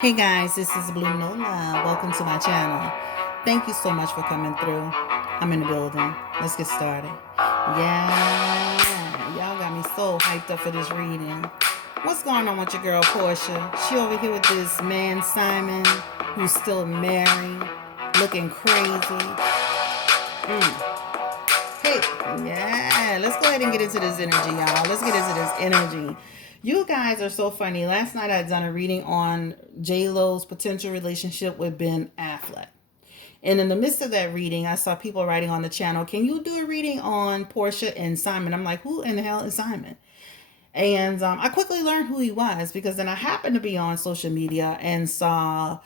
Hey guys, this is Blue Nola. Welcome to my channel. Thank you so much for coming through. I'm in the building. Let's get started. Yeah, y'all got me so hyped up for this reading. What's going on with your girl Porsha? She over here with this man Simon, who's still married, looking crazy. Hey, yeah, let's go ahead and get into this energy, y'all. Let's get into this energy. You guys are so funny. Last night I had done a reading on J Lo's potential relationship with Ben Affleck. And in the midst of that reading, I saw people writing on the channel, can you do a reading on Porsha and Simon? I'm like, who in the hell is Simon? And I quickly learned who he was because then I happened to be on social media and saw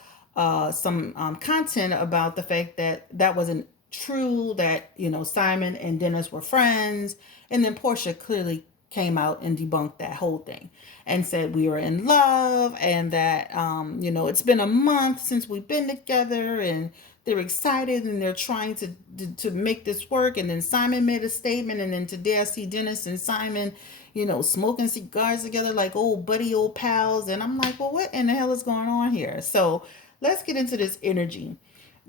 some content about the fact that that wasn't true, that, Simon and Dennis were friends. And then Portia clearly came out and debunked that whole thing and said we were in love and that, it's been a month since we've been together and they're excited and they're trying to make this work. And then Simon made a statement, and then today I see Dennis and Simon, smoking cigars together like old buddy, old pals. And I'm like, well, what in the hell is going on here? So let's get into this energy.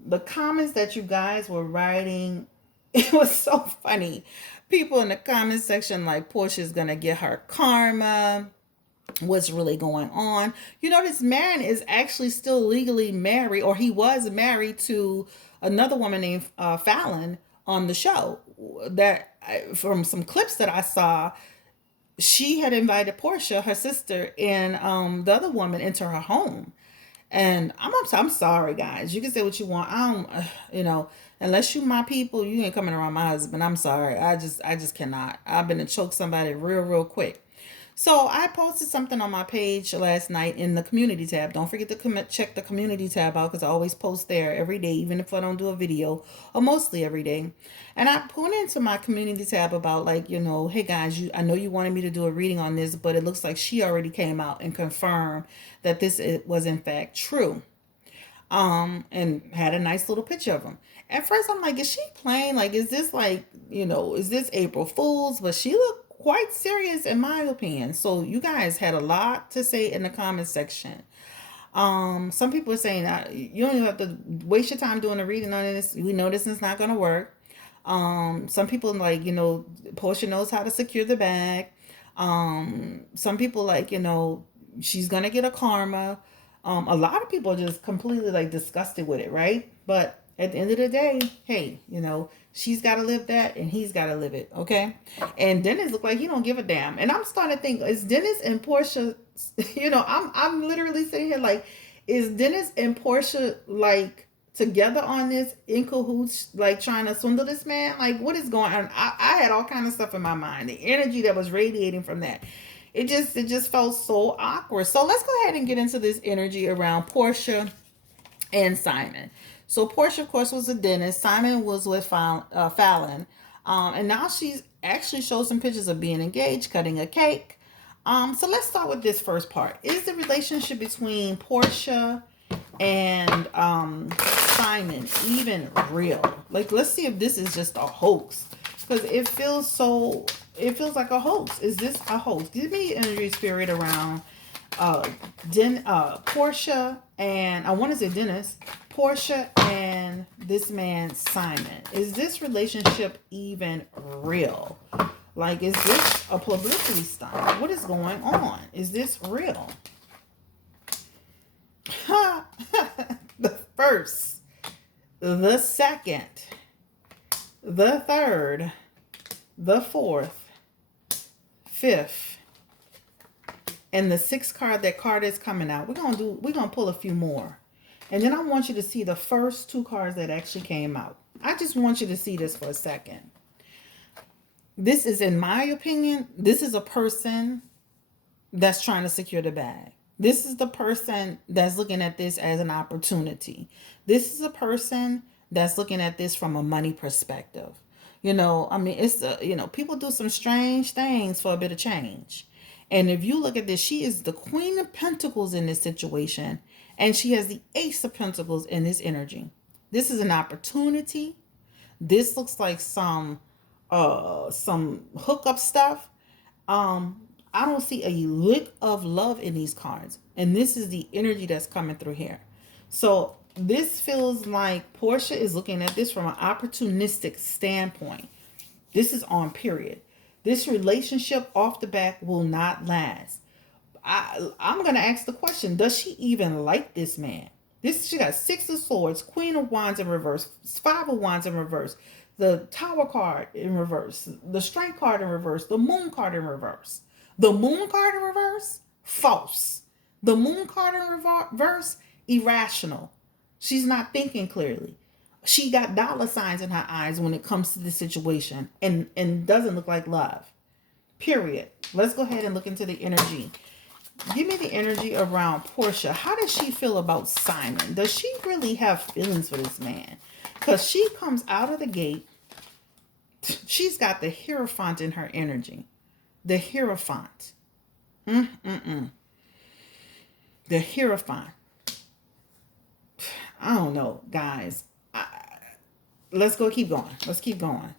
The comments that you guys were writing, it was so funny. People in the comment section like, Portia's gonna get her karma. What's really going on? This man is actually still legally married, or he was married to another woman named Fallon on the show. That from some clips that I saw, she had invited Porsha, her sister, and the other woman into her home. And I'm sorry, guys. You can say what you want. I don't, unless you my people, you ain't coming around my husband. I'm sorry. I just cannot. I've been to choke somebody real quick. So I posted something on my page last night in the community tab. Don't forget to check the community tab out because I always post there every day, even if I don't do a video, or mostly every day. And I put into my community tab about like, hey guys, I know you wanted me to do a reading on this, but it looks like she already came out and confirmed that this was in fact true. And had a nice little picture of him. At first, I'm like, is she playing? Like, is this like, is this April Fool's? But she looked quite serious, in my opinion. So you guys had a lot to say in the comment section. Some people are saying that you don't even have to waste your time doing a reading on this. We know this is not going to work. Some people like, Portia knows how to secure the bag. Some people like, she's gonna get a karma. A lot of people are just completely like disgusted with it, right? But at the end of the day, hey, she's got to live that and he's got to live it, okay? And Dennis look like he don't give a damn. And I'm starting to think, is Dennis and Portia, I'm literally sitting here like, is Dennis and Portia like together on this, in cahoots, like trying to swindle this man? Like, what is going on? I had all kind of stuff in my mind. The energy that was radiating from that, it just felt so awkward. So let's go ahead and get into this energy around Portia and Simon. So Portia, of course, was a dentist. Simon was with Fallon, and now she's actually showed some pictures of being engaged, cutting a cake. So let's start with this first part. Is the relationship between Portia and Simon even real? Like, let's see if this is just a hoax, because it feels like a hoax. Is this a hoax? Give me energy spirit around Portia and, I want to say Dennis, Portia and this man Simon. Is this relationship even real? Like, is this a publicity stunt? What is going on? Is this real? The first, the second, the third, the fourth, fifth, and the sixth card. That card is coming out. We're gonna pull a few more. And then I want you to see the first two cards that actually came out. I just want you to see this for a second. This is, in my opinion, this is a person that's trying to secure the bag. This is the person that's looking at this as an opportunity. This is a person that's looking at this from a money perspective. People do some strange things for a bit of change. And if you look at this, she is the Queen of Pentacles in this situation, and she has the Ace of Pentacles in this energy. This is an opportunity. This looks like some hookup stuff. I don't see a lick of love in these cards. And this is the energy that's coming through here. So this feels like Porsha is looking at this from an opportunistic standpoint. This is on period. This relationship off the back will not last. I'm going to ask the question, does she even like this man? She got 6 of Swords, Queen of Wands in reverse, 5 of Wands in reverse, the Tower card in reverse, the Strength card in reverse, the Moon card in reverse. The Moon card in reverse, false. The Moon card in reverse, irrational. She's not thinking clearly. She got dollar signs in her eyes when it comes to this situation, and doesn't look like love. Period. Let's go ahead and look into the energy. Give me the energy around Porsha. How does she feel about Simon? Does she really have feelings for this man? Because she comes out of the gate. She's got the Hierophant in her energy. The Hierophant. The Hierophant. I don't know, guys. Let's go. Keep going. Let's keep going.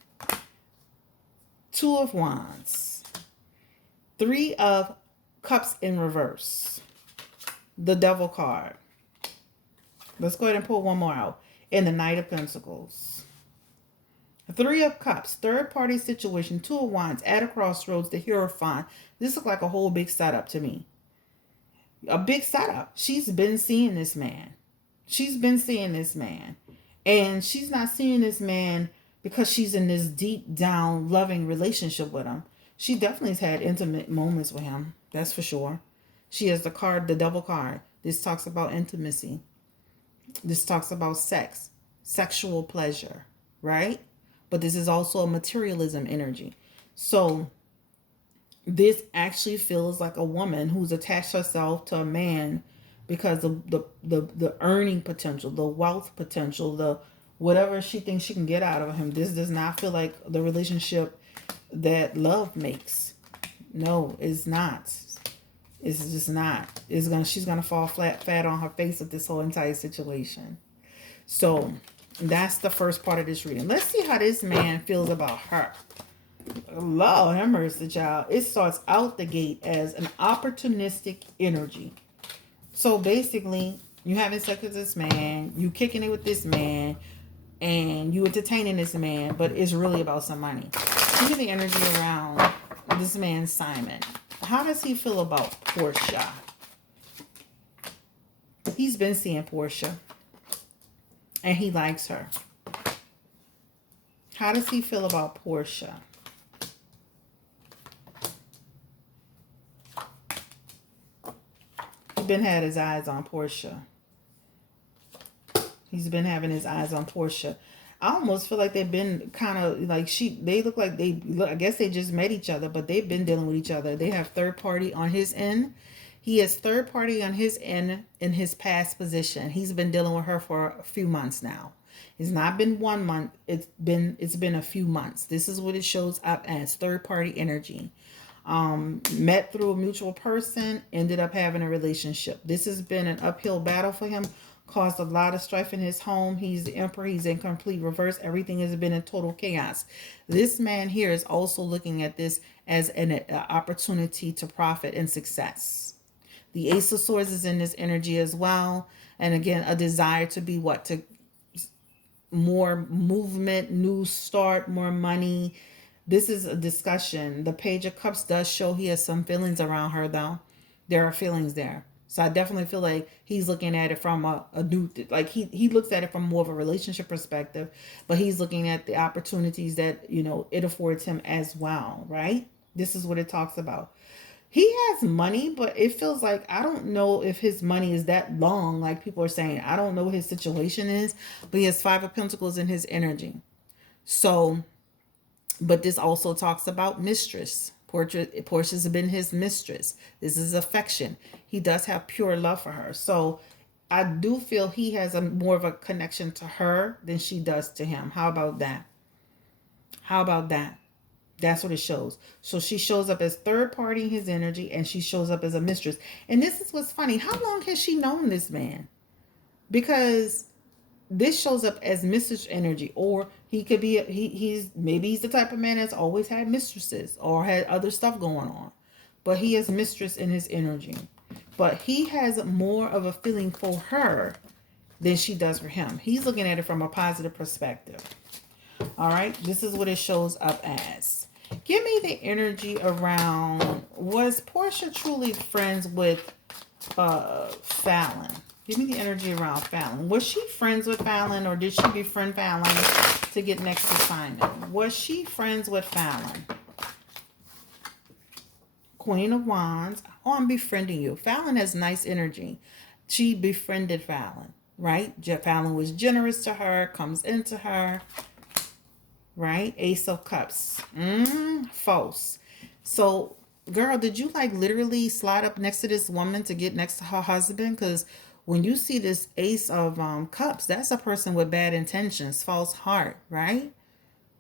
2 of Wands. 3 of Cups in reverse. The Devil card. Let's go ahead and pull one more out. And the Knight of Pentacles. 3 of Cups. Third party situation. 2 of Wands. At a crossroads. The Hierophant. This looks like a whole big setup to me. A big setup. She's been seeing this man. She's been seeing this man. And she's not seeing this man because she's in this deep down loving relationship with him. She definitely has had intimate moments with him. That's for sure. She has the card, the Devil card. This talks about intimacy. This talks about sex, sexual pleasure, right? But this is also a materialism energy. So this actually feels like a woman who's attached herself to a man because of the earning potential, the wealth potential, the whatever she thinks she can get out of him. This does not feel like the relationship that love makes. No, it's not. It's just not. She's gonna fall fat on her face with this whole entire situation. So that's the first part of this reading. Let's see how this man feels about her. Lord have mercy, child. It starts out the gate as an opportunistic energy. So basically, you having sex with this man, you kicking it with this man, and you entertaining this man, but it's really about some money. Look at the energy around this man, Simon. How does he feel about Porsha? He's been seeing Porsha, and he likes her. How does he feel about Porsha? He's been had his eyes on Porsha. He's been having his eyes on Porsha. I almost feel like they've been kind of like they look like I guess they just met each other, but they've been dealing with each other. They have third party on his end. He has third party on his end in his past position. He's been dealing with her for a few months now. It's not been 1 month. It's been a few months. This is what it shows up as, third party energy. Met through a mutual person, ended up having a relationship. This has been an uphill battle for him. Caused a lot of strife in his home. He's the emperor. He's in complete reverse. Everything has been in total chaos. This man here is also looking at this as an opportunity to profit and success. The Ace of Swords is in this energy as well. And again, a desire to be to more movement, new start, more money. This is a discussion. The Page of Cups does show he has some feelings around her, though. There are feelings there. So I definitely feel like he's looking at it from a new, like he looks at it from more of a relationship perspective, but he's looking at the opportunities that, it affords him as well, right? This is what it talks about. He has money, but it feels like, I don't know if his money is that long, like people are saying. I don't know what his situation is, but he has 5 of Pentacles in his energy. So, but this also talks about mistress. Portia's been his mistress. This is affection. He does have pure love for her. So I do feel he has more of a connection to her than she does to him. How about that? How about that? That's what it shows. So she shows up as third party in his energy, and she shows up as a mistress. And this is what's funny. How long has she known this man? Because this shows up as mistress energy, or he could be maybe he's the type of man that's always had mistresses or had other stuff going on. but he is mistress in his energy. But he has more of a feeling for her than she does for him. He's looking at it from a positive perspective. All right, this is what it shows up as. Give me the energy around, was Porsha truly friends with Fallon? Give me the energy around Fallon. Was she friends with Fallon, or did she befriend Fallon to get next to Simon? Was she friends with Fallon? Queen of Wands. Oh, I'm befriending you. Fallon has nice energy. She befriended Fallon, right? Fallon was generous to her, comes into her, right? Ace of Cups. False. So, girl, did you like literally slide up next to this woman to get next to her husband? Because when you see this Ace of Cups, that's a person with bad intentions, false heart, right?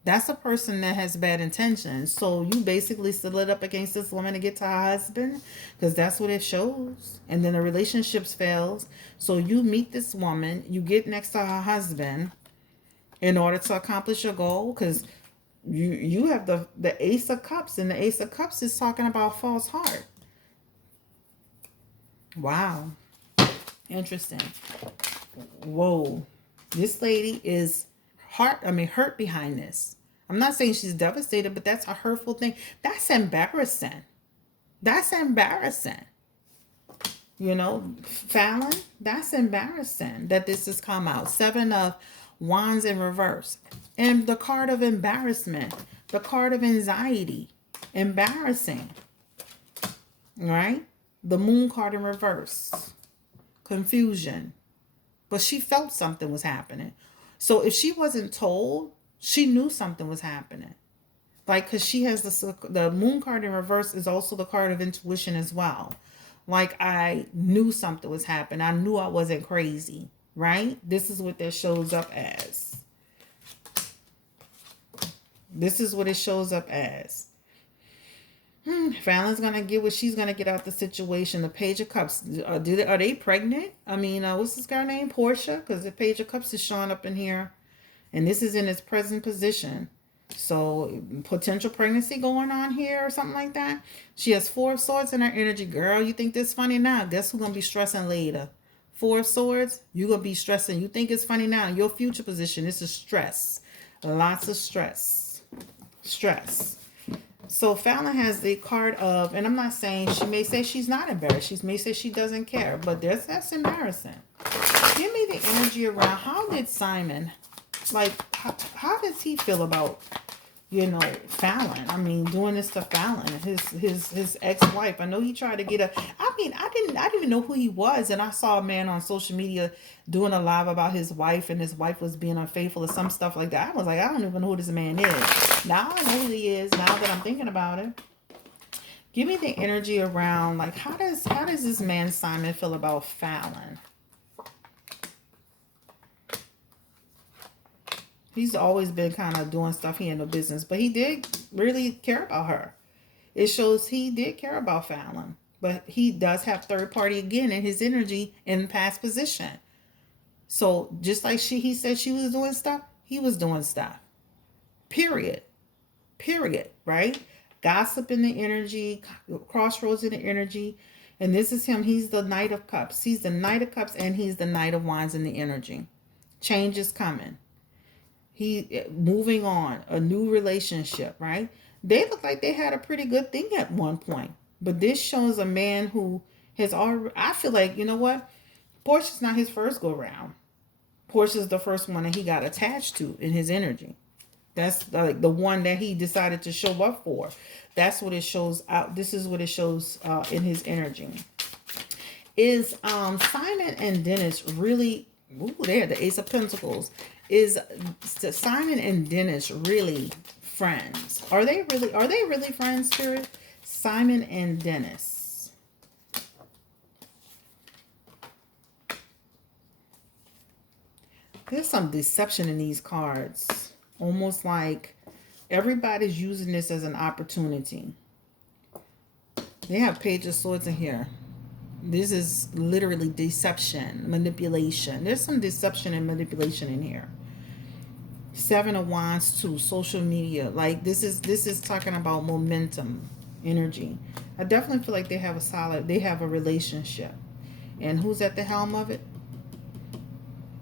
That's a person that has bad intentions. So you basically slid up against this woman to get to her husband, because that's what it shows. And then the relationships fails. So you meet this woman, you get next to her husband in order to accomplish your goal, because you have the Ace of Cups, and the Ace of Cups is talking about false heart. Wow. Interesting. Whoa. This lady is hurt behind this. I'm not saying she's devastated, but that's a hurtful thing. That's embarrassing. That's embarrassing. You know, Fallon, that's embarrassing that this has come out. 7 of Wands in reverse. And the card of embarrassment. The card of anxiety. Embarrassing. Right? The Moon card in reverse. Confusion. But she felt something was happening. So if she wasn't told, she knew something was happening. Like, because she has the Moon card in reverse is also the card of intuition as well. Like, I knew something was happening. I knew I wasn't crazy, right? This is what that shows up as. This is what it shows up as. Fallon's gonna get what she's gonna get out the situation. The Page of Cups. Are they pregnant? I mean, what's this girl named? Porsha? Because the Page of Cups is showing up in here, and this is in its present position. So potential pregnancy going on here or something like that. She has 4 of Swords in her energy. Girl, you think this funny now? Guess who's gonna be stressing later? 4 of Swords. You gonna be stressing. You think it's funny now? Your future position. This is stress. Lots of stress. Stress. So Fallon has the card of, and I'm not saying, she may say she's not embarrassed. She may say she doesn't care, but that's embarrassing. Give me the energy around, how did Simon, like, how does he feel about, you know, Fallon? I mean, doing this to Fallon, his ex-wife. I know he tried to get a, I didn't even know who he was, and I saw a man on social media doing a live about his wife, and his wife was being unfaithful or some stuff like that. I was like, I don't even know who this man is. Now I know who he is, now that I'm thinking about it. Give me the energy around, like, how does this man Simon feel about Fallon? He's always been kind of doing stuff he had no business, but he did really care about her. It shows he did care about Fallon, but he does have third party again in his energy in past position. So just like he said she was doing stuff, he was doing stuff. Period. Period. Right? Gossip in the energy, crossroads in the energy. And this is him. He's the Knight of Cups. He's the Knight of Cups, and he's the Knight of Wands in the energy. Change is coming. He moving on, a new relationship, right? They look like they had a pretty good thing at one point. But this shows a man who has already, I feel like, you know what? Porsha's not his first go round. Porsha's the first one that he got attached to in his energy. That's like the one that he decided to show up for. That's what it shows out. This is what it shows in his energy. Is Simon and Dennis really, there, the Ace of Pentacles. Is Simon and Dennis really friends? Are they really friends, Spirit? Simon and Dennis. There's some deception in these cards. Almost like everybody's using this as an opportunity. They have Page of Swords in here. This is literally deception, manipulation. There's some deception and manipulation in here. 7 of Wands too, social media. Like this is talking about momentum. energy. I definitely feel like they have a relationship. And who's at the helm of it?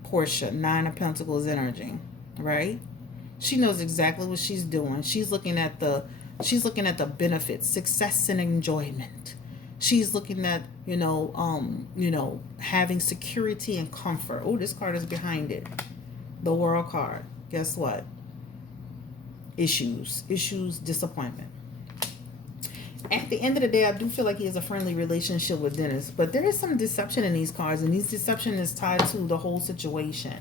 Porsha, Nine of Pentacles energy, right? She knows exactly what she's doing. She's looking at the benefits, success and enjoyment. She's looking at, having security and comfort. Oh, this card is behind it. The World card. Guess what? Issues, disappointment. At the end of the day, I do feel like he has a friendly relationship with Dennis, but there is some deception in these cards, and this deception is tied to the whole situation.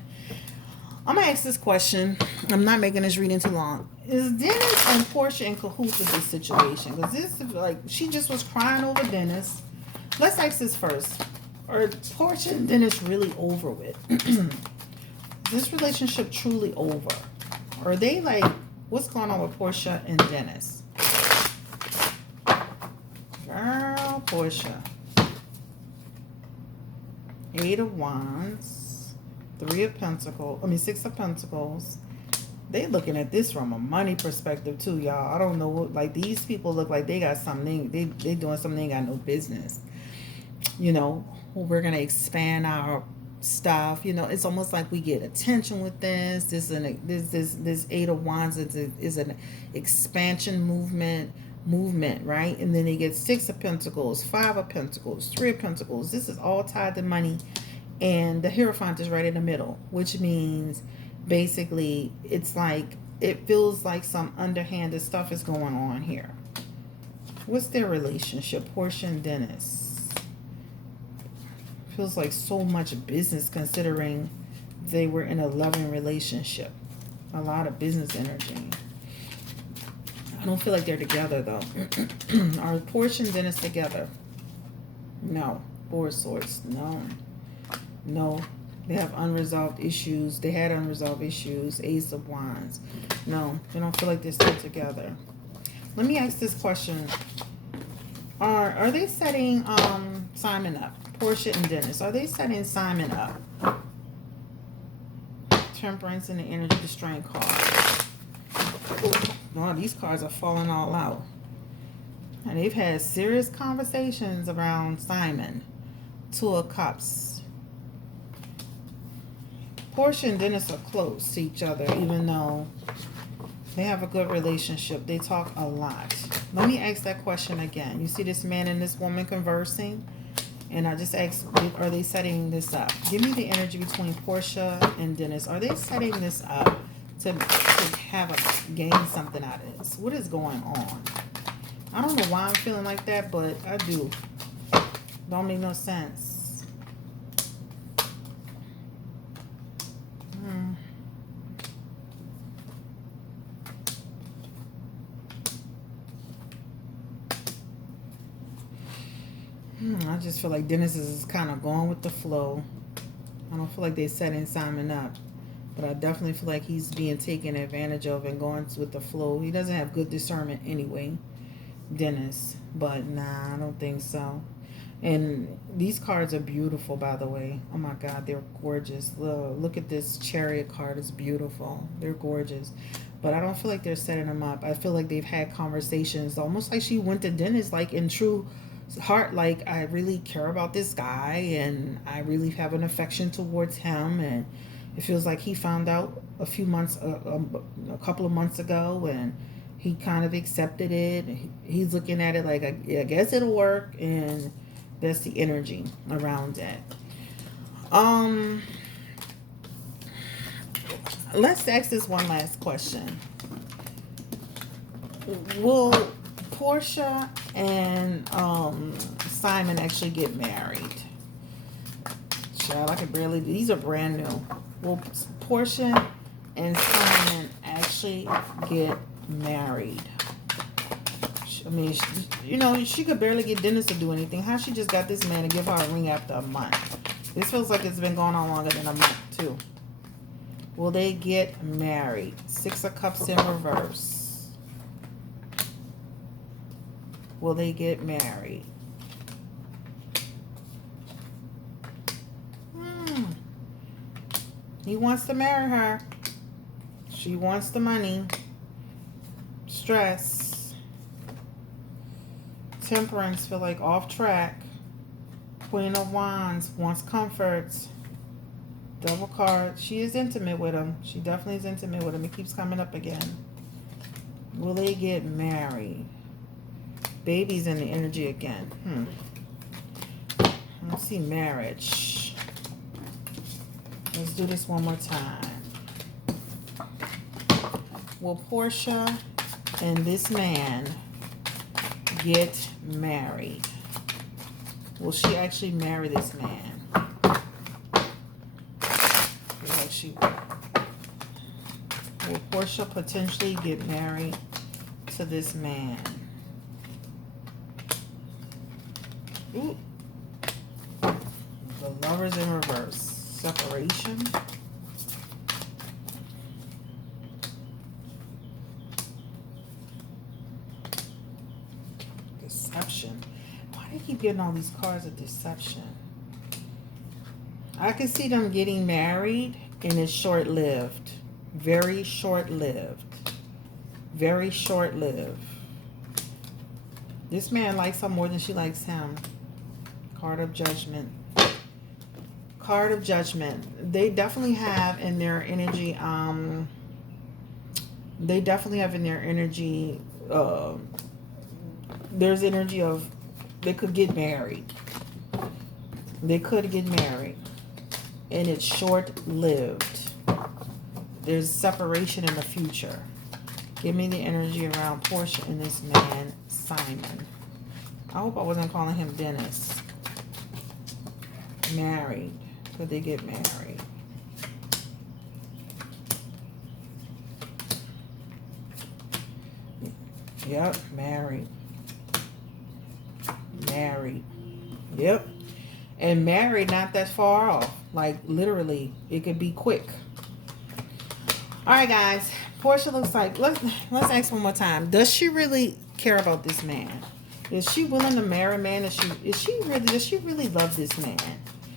I'm gonna ask this question. I'm not making this reading too long. Is Dennis and Porsha in cahoots with this situation? Because this is like, she just was crying over Dennis. Let's ask this first. Are Porsha and Dennis really over with? Is this relationship truly over? Or are they like, what's going on with Porsha and Dennis? Girl, Porsha. 8 of Wands. 6 of Pentacles. They looking at this from a money perspective too, y'all. I don't know what, like, these people look like they got something. They doing something they got no business. We're gonna expand our stuff. It's almost like we get attention with this. This 8 of Wands is an expansion movement, right? And then they get 6 of Pentacles, 5 of Pentacles, 3 of Pentacles. This is all tied to money, and the Hierophant is right in the middle, which means basically it's like, it feels like some underhanded stuff is going on here. What's their relationship, Porsha and Dennis? Feels like so much business, considering they were in a loving relationship. A lot of business energy. I don't feel like they're together though. Are Porsha and Dennis together? No. 4 of Swords. No. They have unresolved issues. They had unresolved issues. Ace of Wands. No, they don't feel like they're still together. Let me ask this question. Are they setting Simon up? Porsha and Dennis. Are they setting Simon up? Temperance and the energy destroying card. Oh, these cards are falling all out. And they've had serious conversations around Simon. 2 of Cups. Porsha and Dennis are close to each other, even though they have a good relationship. They talk a lot. Let me ask that question again. You see this man and this woman conversing? And I just asked, are they setting this up? Give me the energy between Porsha and Dennis. Are they setting this up to gain something out of this? What is going on? I don't know why I'm feeling like that, but I do. Don't make no sense. I just feel like Dennis is kind of going with the flow. I don't feel like they're setting Simon up, but I definitely feel like he's being taken advantage of and going with the flow. He doesn't have good discernment anyway, Dennis, but nah, I don't think so. And these cards are beautiful, by the way. Oh my God, they're gorgeous. Look at this Chariot card. It's beautiful. They're gorgeous. But I don't feel like they're setting them up. I feel like they've had conversations, almost like she went to Dennis, like in true heart, like, I really care about this guy and I really have an affection towards him, and it feels like he found out a couple of months ago, and he kind of accepted it. He's looking at it like, I guess it'll work, and that's the energy around that. Let's ask this one last question. Will Porsha and Simon actually get married? Child, I can barely. These are brand new. Will Porsha and Simon actually get married? I mean, she could barely get Dennis to do anything. How she just got this man to give her a ring after a month? This feels like it's been going on longer than a month too. Will they get married? 6 of Cups in reverse. Will they get married? He wants to marry her. She wants the money. Stress. Temperance, feel like off track. Queen of Wands wants comforts. Double card. She is intimate with him. She definitely is intimate with him. It keeps coming up again. Will they get married? Baby's in the energy again. Let's see marriage. Let's do this one more time. Will Porsha and this man get married? Will she actually marry this man? Like she will Porsha potentially get married to this man? Ooh. The Lovers in reverse. Separation. Deception. Why do you keep getting all these cards of deception? I can see them getting married and it's short-lived. Very short-lived. Very short-lived. This man likes her more than she likes him. Card of Judgment. Card of Judgment. They definitely have in their energy, they definitely have in their energy, there's energy of they could get married. They could get married. And it's short-lived. There's separation in the future. Give me the energy around Porsha and this man, Simon. I hope I wasn't calling him Dennis. Married. Could they get married? Yep, married. Married. Yep. And married not that far off. Like, literally, it could be quick. All right, guys. Porsha looks like, let's ask one more time. Does she really care about this man? Is she willing to marry a man? Does she really love this man?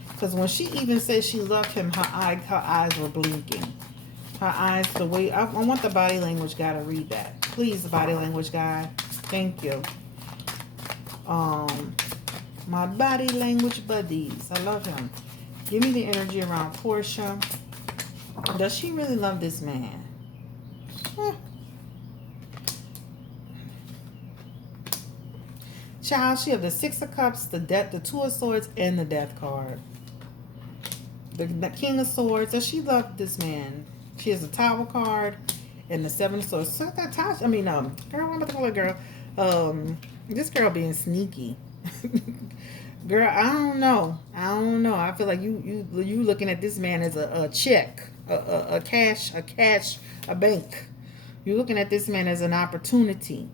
Because when she even said she loved him, her eyes were blinking. Her eyes, the way, I want the body language guy to read that. Please, the body language guy. Thank you. My body language buddies. I love him. Give me the energy around Porsha. Does she really love this man? Child, she have the Six of Cups, the Two of Swords, and the Death card. The King of Swords. Does she love this man? She has the Tower card and the Seven of Swords. So that Tasha, I mean, girl, I'm about to call her girl. This girl being sneaky. Girl, I don't know. I feel like you looking at this man as a check, a bank. You're looking at this man as an opportunity.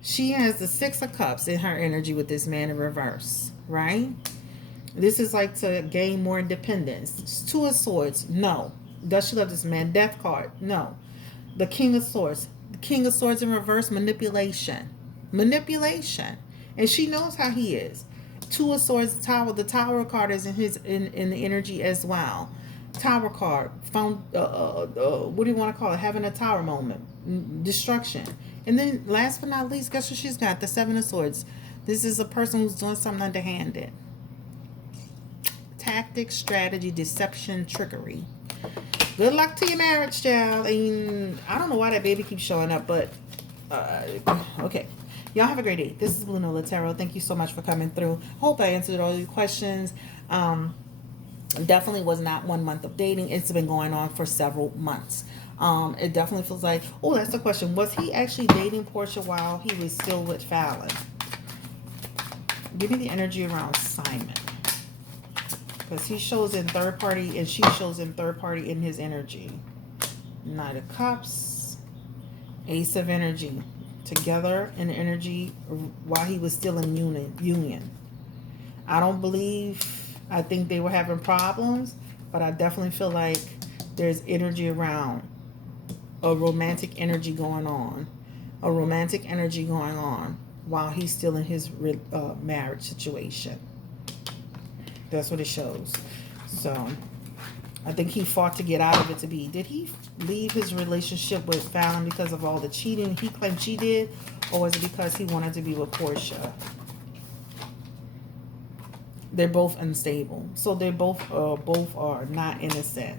She has the Six of Cups in her energy with this man in reverse, right? This is like to gain more independence. Two of Swords, no. Does she love this man? Death card, no. The King of Swords. The King of Swords in reverse, manipulation. Manipulation. And she knows how he is. Two of Swords, the Tower card is in the energy as well. Tower card, found what do you want to call it? Having a tower moment. Destruction. And then last but not least, guess what she's got? The Seven of Swords. This is a person who's doing something underhanded. Tactics, strategy, deception, trickery. Good luck to your marriage, child. And I don't know why that baby keeps showing up, but okay. Y'all have a great day. This is Blue Nola Tarot. Thank you so much for coming through. Hope I answered all your questions. Definitely was not 1 month of dating. It's been going on for several months. It definitely feels like, oh, that's the question. Was he actually dating Porsha while he was still with Fallon? Give me the energy around Simon. Because he shows in third party and she shows in third party in his energy. Knight of Cups. Ace of Energy. Together in energy while he was still in union. I think they were having problems, but I definitely feel like there's energy around. A romantic energy going on. A romantic energy going on while he's still in his marriage situation. That's what it shows. So I think he fought to get out of it. Did he leave his relationship with Fallon because of all the cheating he claimed she did? Or was it because he wanted to be with Porsha? They're both unstable. So they're both are not in a set.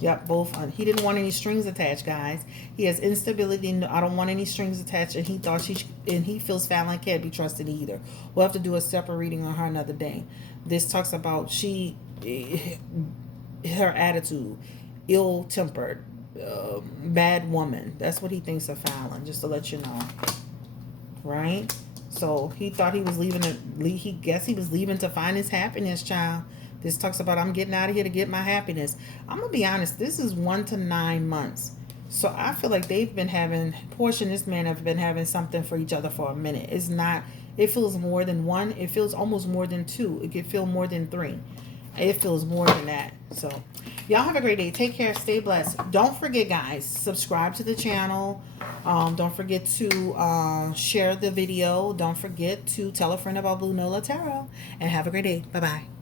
Yep, both. He didn't want any strings attached, guys. He has instability. I don't want any strings attached, and he feels Fallon can't be trusted either. We'll have to do a separate reading on her another day. This talks about her attitude, ill tempered, bad woman. That's what he thinks of Fallon. Just to let you know, right? So he thought he was leaving. He guessed he was leaving to find his happiness, child. This talks about I'm getting out of here to get my happiness. I'm gonna be honest. This is 1 to 9 months. So I feel like they've been having Porsha and this man have been having something for each other for a minute. It's not. It feels more than one. It feels almost more than two. It could feel more than three. It feels more than that. So y'all have a great day. Take care. Stay blessed. Don't forget, guys, subscribe to the channel. Don't forget to share the video. Don't forget to tell a friend about Blue Nola Tarot. And have a great day. Bye-bye.